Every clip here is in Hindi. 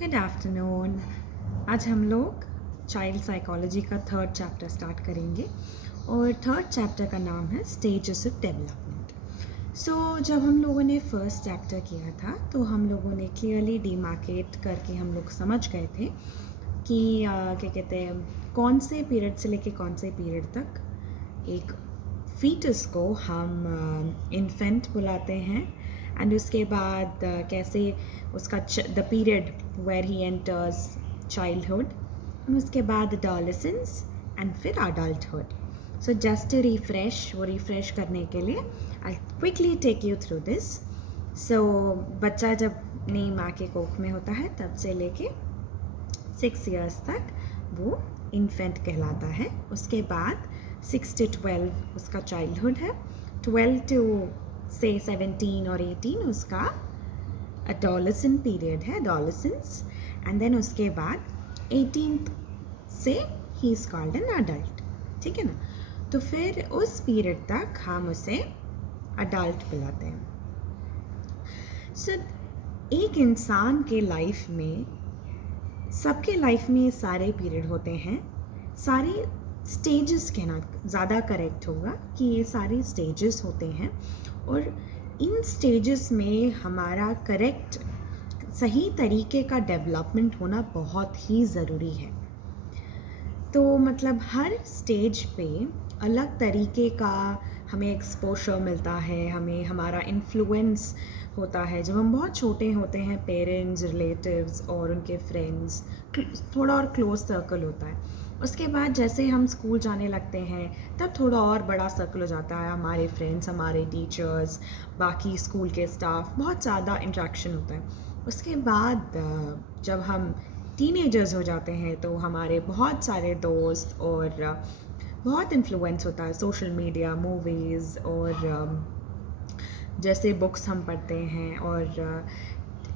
Good afternoon. आज हम लोग चाइल्ड साइकोलॉजी का थर्ड चैप्टर स्टार्ट करेंगे और थर्ड चैप्टर का नाम है स्टेजेस ऑफ डेवलपमेंट। जब हम लोगों ने फर्स्ट चैप्टर किया था तो हम लोगों ने क्लियरली डिमार्केट करके हम लोग समझ गए थे कि क्या कहते हैं, कौन से पीरियड से लेके कौन से पीरियड तक एक फीटस को हम इन्फेंट बुलाते हैं एंड उसके बाद कैसे उसका the period where he enters childhood and उसके बाद एडोलेसेंस एंड फिर adulthood. So just to refresh करने के लिए I quickly take you through this. So बच्चा जब नई माँ के कोख में होता है तब से लेके 6 इयर्स तक वो इन्फेंट कहलाता है। उसके बाद 6 to 12 उसका चाइल्डहुड है, 12 to say 17 और 18 उसका एडोलेसेंट पीरियड है, एडोलेसेंस, एंड देन उसके बाद 18th से he is called an adult. ठीक है ना। तो फिर उस पीरियड तक हम उसे अडल्ट बुलाते हैं। सो एक इंसान के लाइफ में, सबके लाइफ में सारे पीरियड होते हैं, सारे स्टेजेस कहना ज़्यादा करेक्ट होगा कि ये सारे स्टेजेस होते हैं और इन स्टेजेस में हमारा करेक्ट सही तरीके का डेवलपमेंट होना बहुत ही ज़रूरी है। तो मतलब हर स्टेज पे अलग तरीके का हमें एक्सपोजर मिलता है, हमें हमारा इन्फ्लुएंस होता है। जब हम बहुत छोटे होते हैं, पेरेंट्स, रिलेटिव्स और उनके फ्रेंड्स, थोड़ा और क्लोज सर्कल होता है। उसके बाद जैसे हम स्कूल जाने लगते हैं तब थोड़ा और बड़ा सर्कल हो जाता है, हमारे फ्रेंड्स, हमारे टीचर्स, बाकी स्कूल के स्टाफ, बहुत ज़्यादा इंट्रैक्शन होता है। उसके बाद जब हम टीनेजर्स हो जाते हैं तो हमारे बहुत सारे दोस्त और बहुत इन्फ्लुएंस होता है, सोशल मीडिया, मूवीज़ और जैसे बुक्स हम पढ़ते हैं और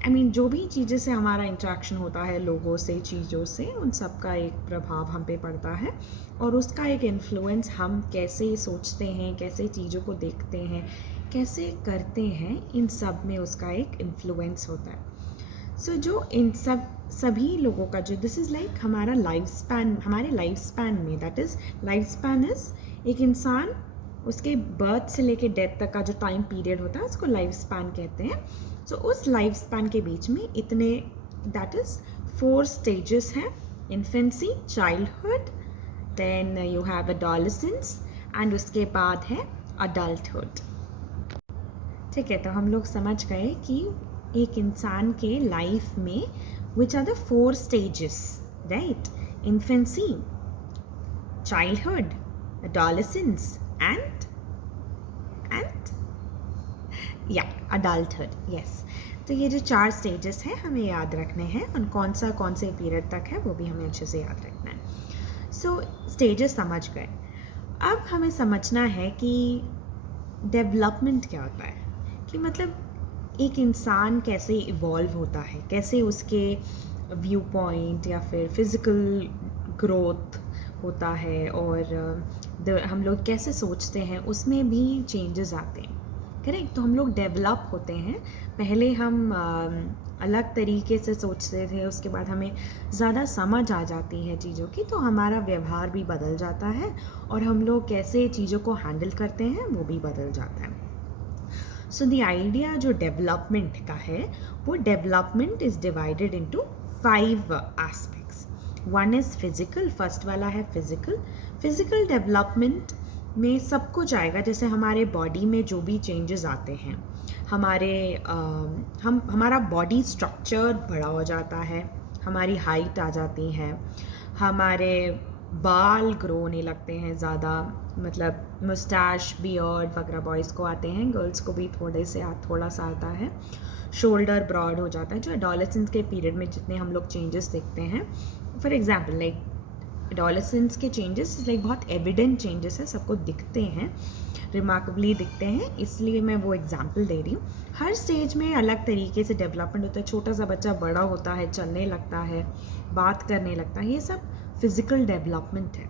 जो भी चीज़ें से हमारा इंटरेक्शन होता है, लोगों से, चीज़ों से, उन सब का एक प्रभाव हम पे पड़ता है और उसका एक इन्फ्लुएंस हम कैसे सोचते हैं, कैसे चीज़ों को देखते हैं, कैसे करते हैं, इन सब में उसका एक इन्फ्लुएंस होता है। सो जो इन सभी लोगों का जो दिस इज़ लाइक हमारा लाइफ स्पैन, हमारे लाइफ स्पैन में, that is life span is एक इंसान उसके बर्थ से लेके डेथ तक का जो टाइम पीरियड होता है उसको लाइफ स्पैन कहते हैं। सो उस लाइफ स्पैन के बीच में इतने, दैट इज़ 4 स्टेजेस हैं: infancy, childhood, then you have adolescence and उसके बाद है अडल्टहुड। ठीक है, तो हम लोग समझ गए कि एक इंसान के लाइफ में which are the 4 stages, right? Infancy, childhood, adolescence and adulthood. Yes. तो ये जो 4 स्टेजेस हैं हमें याद रखने हैं और कौन से पीरियड तक है वो भी हमें अच्छे से याद रखना है। सो स्टेजेस समझ गए। अब हमें समझना है कि डेवलपमेंट क्या होता है, कि मतलब एक इंसान कैसे इवॉल्व होता है, कैसे उसके व्यू पॉइंट या फिर फिज़िकल ग्रोथ होता है और हम लोग कैसे सोचते हैं उसमें भी चेंजेस आते हैं। करेक्ट। तो हम लोग डेवलप होते हैं, पहले हम अलग तरीके से सोचते थे, उसके बाद हमें ज़्यादा समझ आ जाती है चीज़ों की, तो हमारा व्यवहार भी बदल जाता है और हम लोग कैसे चीज़ों को हैंडल करते हैं वो भी बदल जाता है। सो द आइडिया जो डेवलपमेंट का है, वो development is divided into 5 aspects. One is physical, first वाला है फिज़िकल। फिज़िकल डेवलपमेंट में सब कुछ आएगा, जैसे हमारे बॉडी में जो भी चेंजेस आते हैं, हमारा बॉडी स्ट्रक्चर बड़ा हो जाता है, हमारी हाइट आ जाती है, हमारे बाल ग्रो होने लगते हैं ज़्यादा, मतलब मुस्टैश, बियर्ड वगैरह बॉयज़ को आते हैं, गर्ल्स को भी थोड़ा सा आता है, शोल्डर ब्रॉड हो जाता है। जो एडोलेसेंस के पीरियड में जितने हम लोग चेंजेस देखते हैं, फॉर एग्जांपल लाइक एडोलेसेंस के चेंजेस लाइक बहुत एविडेंट चेंजेस है, सबको दिखते हैं, रिमार्केबली दिखते हैं, इसलिए मैं वो एग्जांपल दे रही हूँ। हर स्टेज में अलग तरीके से डेवलपमेंट होता है। छोटा सा बच्चा बड़ा होता है, चलने लगता है, बात करने लगता है, ये सब फिज़िकल डेवलपमेंट है।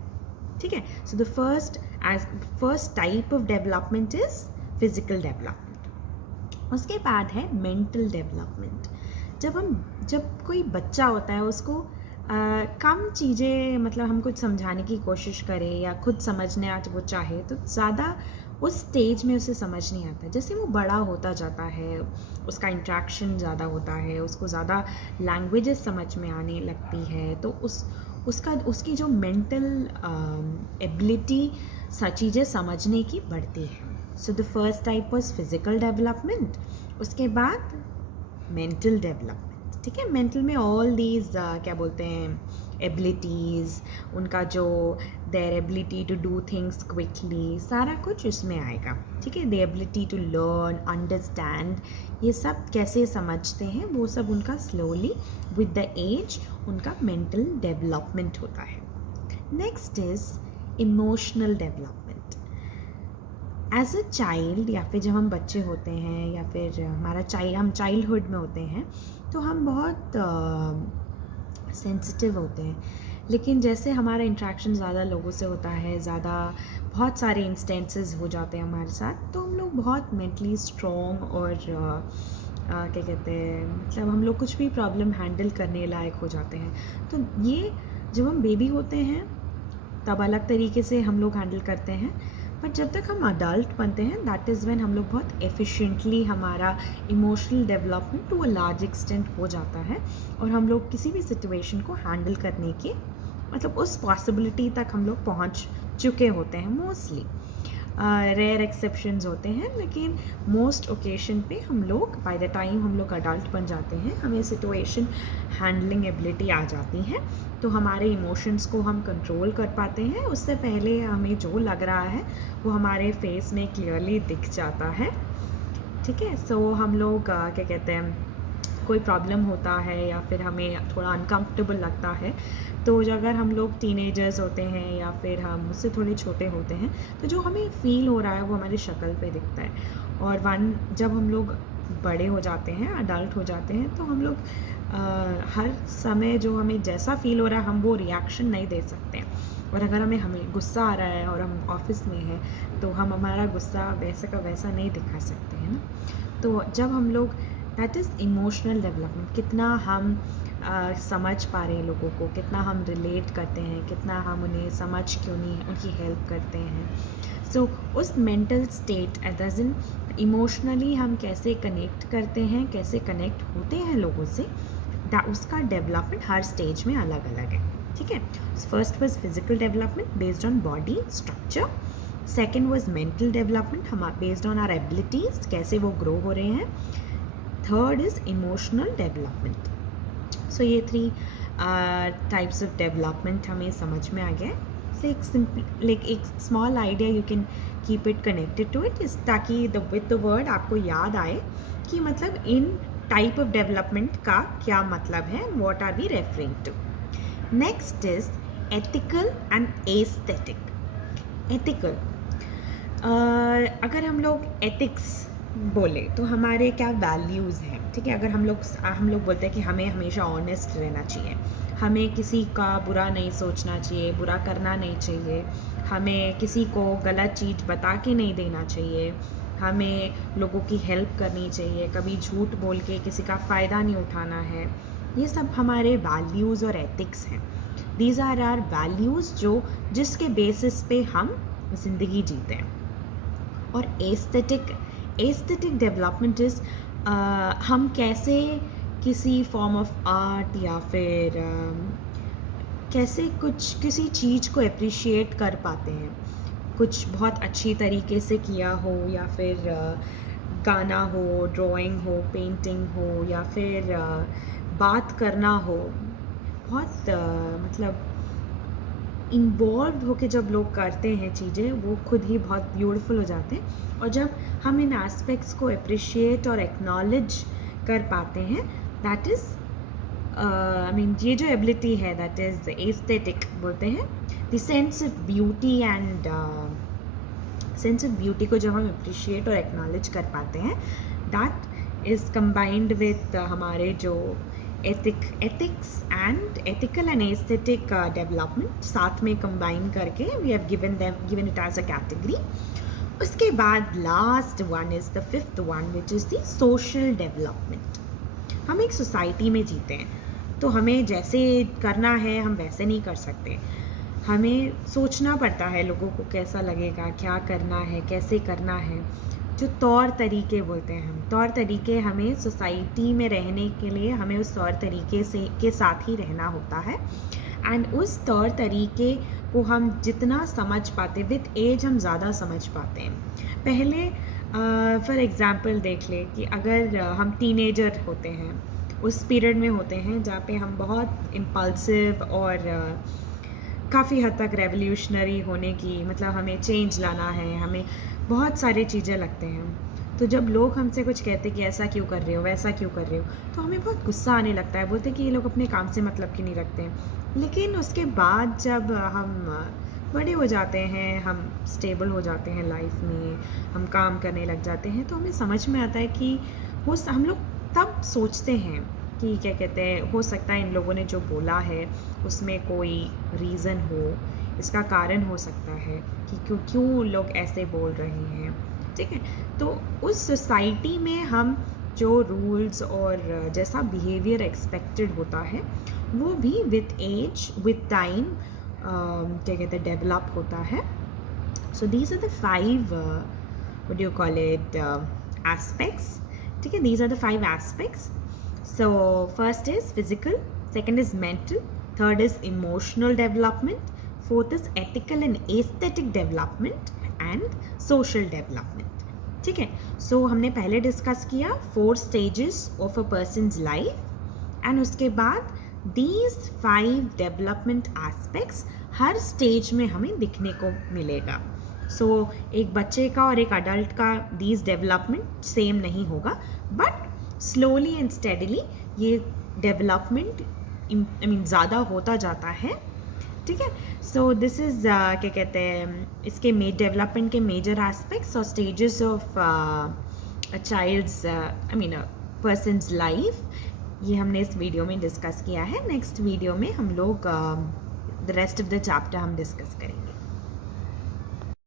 ठीक है। So the first type of development is physical development. उसके बाद है मेंटल डेवलपमेंट। जब कोई बच्चा होता है उसको कम चीज़ें मतलब हम कुछ समझाने की कोशिश करें या खुद समझने आज वो चाहे तो ज़्यादा उस स्टेज में उसे समझ नहीं आता। जैसे वो बड़ा होता जाता है, उसका इंट्रैक्शन ज़्यादा होता है, उसको ज़्यादा लैंग्वेजेस समझ में आने लगती है, तो उसकी जो मेंटल एबिलिटी चीज़ें समझने की बढ़ती है। So the first type was physical development, उसके बाद मेंटल डेवलपमेंट। ठीक है, मेंटल में ऑल दीज क्या बोलते हैं एबिलिटीज़, उनका जो their ability to do things quickly, सारा कुछ उसमें आएगा। ठीक है, the ability to learn, understand, ये सब कैसे समझते हैं वो सब उनका स्लोली विद द एज उनका मेंटल डेवलपमेंट होता है। Next is emotional development. As a child या फिर जब हम बच्चे होते हैं या फिर हम चाइल्डहुड में होते हैं तो हम बहुत सेंसिटिव होते हैं, लेकिन जैसे हमारा इंट्रैक्शन ज़्यादा लोगों से होता है, बहुत सारे इंस्टेंसेस हो जाते हैं हमारे साथ, तो हम लोग बहुत मेंटली स्ट्रॉन्ग और क्या कहते हैं मतलब हम लोग कुछ भी प्रॉब्लम हैंडल करने लायक हो जाते हैं। तो ये जब हम बेबी होते हैं तब अलग तरीके से हम लोग हैंडल करते हैं, बट जब तक हम अडल्ट बनते हैं दैट इज़ व्हेन हम लोग बहुत एफिशिएंटली हमारा emotional development to a large extent हो जाता है और हम लोग किसी भी सिचुएशन को हैंडल करने के मतलब उस पॉसिबिलिटी तक हम लोग पहुंच चुके होते हैं। मोस्टली रेयर एक्सेप्शंस होते हैं, लेकिन मोस्ट ओकेशन पे हम लोग बाय द टाइम हम लोग अडल्ट बन जाते हैं हमें सिचुएशन हैंडलिंग एबिलिटी आ जाती है, तो हमारे इमोशंस को हम कंट्रोल कर पाते हैं। उससे पहले हमें जो लग रहा है वो हमारे फेस में क्लियरली दिख जाता है। ठीक है, सो हम लोग क्या कहते हैं कोई प्रॉब्लम होता है या फिर हमें थोड़ा अनकंफर्टेबल लगता है, तो अगर हम लोग टीनेजर्स होते हैं या फिर हम उससे थोड़े छोटे होते हैं तो जो हमें फ़ील हो रहा है वो हमारी शक्ल पे दिखता है। और जब हम लोग बड़े हो जाते हैं, अडल्ट हो जाते हैं, तो हम लोग हर समय जो हमें जैसा फ़ील हो रहा है हम वो रिएक्शन नहीं दे सकते हैं। और अगर हमें गुस्सा आ रहा है और हम ऑफिस में हैं तो हम हमारा गुस्सा वैसे का वैसा नहीं दिखा सकते हैं ना। तो जब हम लोग दैट इज़ इमोशनल डेवलपमेंट, कितना हम समझ पा रहे हैं लोगों को, कितना हम रिलेट करते हैं, कितना हम उन्हें समझ क्यों नहीं उनकी हेल्प करते हैं। सो उस mental state as in emotionally हम कैसे कनेक्ट करते हैं, कैसे कनेक्ट होते हैं लोगों से, उसका डेवलपमेंट हर स्टेज में अलग अलग है। ठीक है, first was physical development based on body structure, second was mental development हमारा बेस्ड ऑन आर एबिलिटीज़, कैसे वो ग्रो हो रहे हैं, थर्ड इज़ इमोशनल डेवलपमेंट। सो ये 3 टाइप्स ऑफ डेवलपमेंट हमें समझ में आ गया है। एक small idea you can keep it connected to it, ताकि विद द वर्ड आपको याद आए कि मतलब इन टाइप ऑफ डेवलपमेंट का क्या मतलब है, what are we referring to. Next is ethical and aesthetic. Ethical, अगर हम लोग एथिक्स बोले तो हमारे क्या वैल्यूज़ हैं। ठीक है, अगर हम लोग बोलते हैं कि हमें हमेशा ऑनेस्ट रहना चाहिए, हमें किसी का बुरा नहीं सोचना चाहिए, बुरा करना नहीं चाहिए, हमें किसी को गलत चीज़ बता के नहीं देना चाहिए, हमें लोगों की हेल्प करनी चाहिए, कभी झूठ बोल के किसी का फ़ायदा नहीं उठाना है, ये सब हमारे वैल्यूज़ और एथिक्स हैं। दीज आर आर वैल्यूज़ जिसके बेसिस पे हम ज़िंदगी जीते हैं। और एस्थेटिक डेवलपमेंट इज़ हम कैसे किसी फॉर्म ऑफ आर्ट या फिर कैसे किसी चीज़ को अप्रिशिएट कर पाते हैं, कुछ बहुत अच्छी तरीके से किया हो या फिर गाना हो, ड्राइंग हो, पेंटिंग हो या फिर बात करना हो, बहुत मतलब इन्वॉल्व होके जब लोग करते हैं चीज़ें वो खुद ही बहुत ब्यूटीफुल हो जाते हैं। और जब हम इन एस्पेक्ट्स को अप्रिशिएट और एक्नॉलेज कर पाते हैं, दैट इज़ ये जो एबिलिटी है दैट इज़ एस्थेटिक बोलते हैं। The sense of beauty and sense of beauty को जब हम अप्रिशिएट और एक्नॉलेज कर पाते हैं, दैट इज़ कंबाइंड विद हमारे जो ethics and ethical and aesthetic development साथ में कंबाइन करके we have given it as a category. उसके बाद last one is the fifth one which is the social development. हम एक सोसाइटी में जीते हैं, तो हमें जैसे करना है हम वैसे नहीं कर सकते। हमें सोचना पड़ता है लोगों को कैसा लगेगा, क्या करना है, कैसे करना है। जो तौर तरीके बोलते हैं हम, तौर तरीके, हमें सोसाइटी में रहने के लिए हमें उस तौर तरीके से के साथ ही रहना होता है। एंड उस तौर तरीके को हम जितना समझ पाते, विद एज हम ज़्यादा समझ पाते हैं। पहले फॉर एग्ज़ाम्पल देख ले कि अगर हम टीनेजर होते हैं, उस पीरियड में होते हैं जहाँ पे हम बहुत इम्पल्सिव और काफ़ी हद तक रेवोल्यूशनरी होने की, मतलब हमें चेंज लाना है, हमें बहुत सारी चीज़ें लगते हैं। तो जब लोग हमसे कुछ कहते कि ऐसा क्यों कर रहे हो, वैसा क्यों कर रहे हो, तो हमें बहुत गुस्सा आने लगता है। बोलते कि ये लोग अपने काम से मतलब क्यों नहीं रखते हैं। लेकिन उसके बाद जब हम बड़े हो जाते हैं, हम स्टेबल हो जाते हैं लाइफ में, हम काम करने लग जाते हैं, तो हमें समझ में आता है कि हम लोग तब सोचते हैं कि क्या कहते हैं, हो सकता है इन लोगों ने जो बोला है उसमें कोई रीज़न हो, इसका कारण हो सकता है कि क्यों लोग ऐसे बोल रहे हैं। ठीक है, तो उस सोसाइटी में हम जो रूल्स और जैसा बिहेवियर एक्सपेक्टेड होता है वो भी विद एज, विद टाइम क्या कहते हैं, डेवलप होता है। So these are the 5 what do you call it aspects. ठीक है, these are the 5 aspects. So first is physical, second is mental, third is emotional development, fourth is ethical and aesthetic development and social development. ठीक है, so हमने पहले डिस्कस किया 4 stages of a person's life and उसके बाद these 5 development aspects her stage में हमें दिखने को मिलेगा। सो एक बच्चे का और एक अडल्ट का these development सेम नहीं होगा, बट स्लोली एंड स्टेडीली ये डेवलपमेंट ज़्यादा होता जाता है। ठीक है, सो दिस इज़ क्या कहते हैं, इसके डेवलपमेंट के मेजर एस्पेक्ट्स और stages of a child's a person's life, ये हमने इस वीडियो में डिस्कस किया है। नेक्स्ट वीडियो में हम लोग the rest of the chapter हम डिस्कस करेंगे।